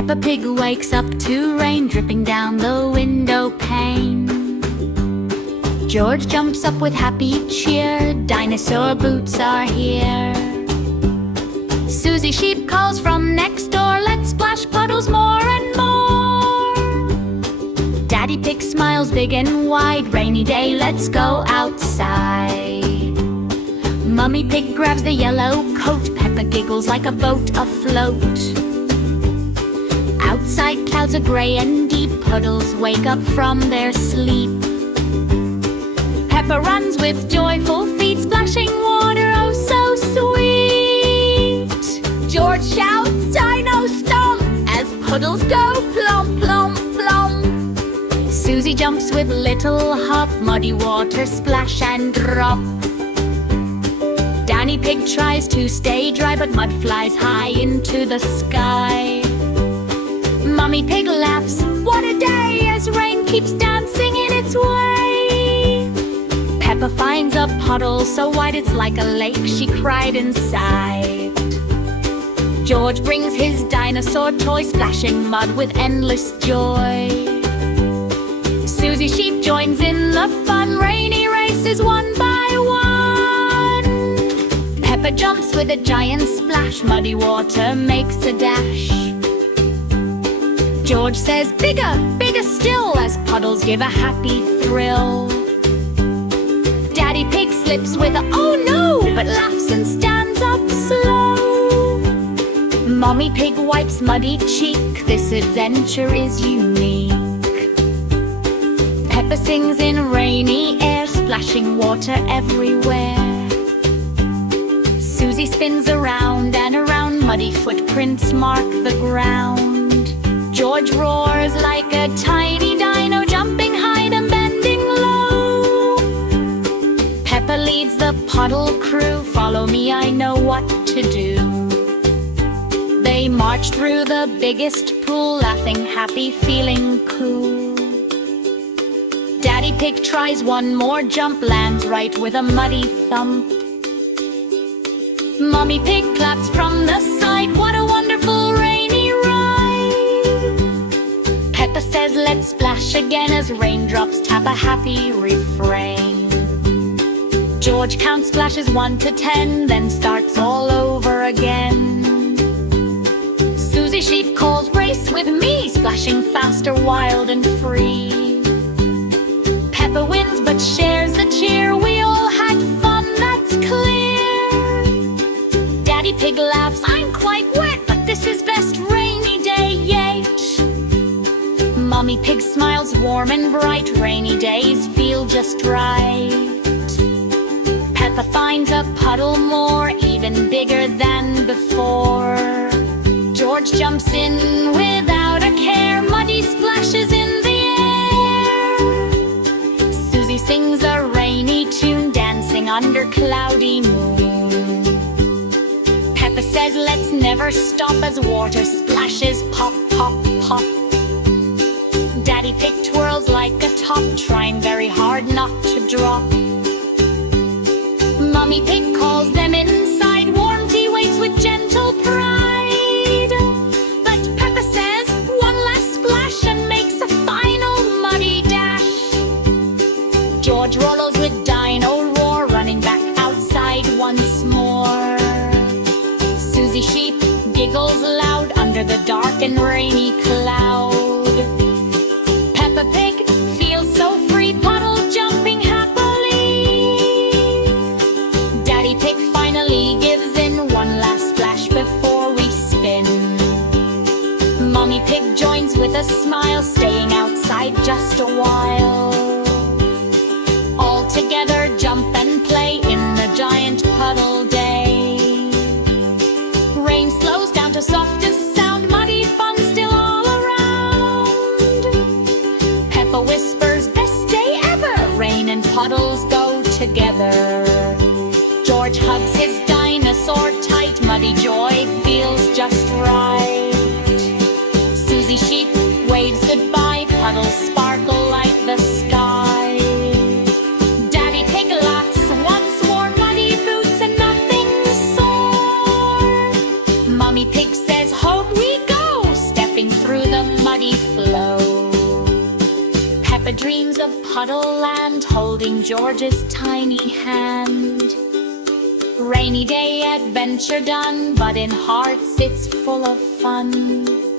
Peppa Pig wakes up to rain dripping down the window pane. George jumps up with happy cheer, dinosaur boots are here. Susie Sheep calls from next door, let's splash puddles more and more. Daddy Pig smiles big and wide, rainy day, let's go outside. Mummy Pig grabs the yellow coat, Peppa giggles like a boat afloat. Outside clouds are gray and deep, puddles wake up from their sleep. Peppa runs with joyful feet, splashing water, oh so sweet. George shouts, Dino stomp, as puddles go plump, plump, plump. Susie jumps with little hop, muddy water splash and drop. Danny Pig tries to stay dry, but mud flies high into the sky. Mummy Pig laughs, what a day, as rain keeps dancing in its way. Peppa finds a puddle so wide it's like a lake, she cried inside. George brings his dinosaur toy, splashing mud with endless joy. Susie Sheep joins in the fun, rainy races one by one. Peppa jumps with a giant splash, muddy water makes a dash. George says, bigger, bigger still, as puddles give a happy thrill. Daddy Pig slips with a oh no, but laughs and stands up slow. Mommy Pig wipes muddy cheek, this adventure is unique. Peppa sings in rainy air, splashing water everywhere. Susie spins around and around, muddy footprints mark the ground. George roars like a tiny dino, jumping high and bending low. Peppa leads the puddle crew, follow me, I know what to do. They march through the biggest pool, laughing, happy, feeling cool. Daddy Pig tries one more jump, lands right with a muddy thump. Mummy Pig claps from the side, what a wonderful rainy ride. Peppa says let's splash again, as raindrops tap a happy refrain. George counts splashes 1 to 10, then starts all over again. Susie Sheep calls race with me, splashing faster, wild and free. Peppa wins but shares the cheer, we all had fun, that's clear. Daddy Pig laughs, I'm quite wet, but this is best rainy day yet. Mummy Pig smiles warm and bright, rainy days feel just right. Peppa finds a puddle more, even bigger than before. George jumps in without a care, muddy splashes in the air. Susie sings a rainy tune, dancing under cloudy moon. Peppa says let's never stop, as water splashes pop, pop, pop. Daddy Pig twirls like a top, trying very hard not to drop. Mummy Pig calls them inside, warm tea waits with gentle pride. But Peppa says one last splash and makes a final muddy dash. George rolls with dino roar, running back outside once more. Susie Sheep giggles loud under the dark and rainy cloud. Peppa Pig feels so free, puddle jumping happily. Daddy Pig finally gives in, one last splash before we spin. Mummy Pig joins with a smile, staying outside just a while. All together jump and play in the giant puddle day. Rain slows down to softest sound, muddy fun still all around. Peppa whispers, best day ever, rain and puddles go together. George hugs his dinosaur tight, muddy joy feels just right. Susie Sheep waves goodbye, puddles sparkle like the sky. Daddy Pig laughs once more, muddy boots and nothing sore. Mummy Pig says home we go, stepping Peppa dreams of Puddle Land, holding George's tiny hand. Rainy day adventure done, but in hearts it's full of fun.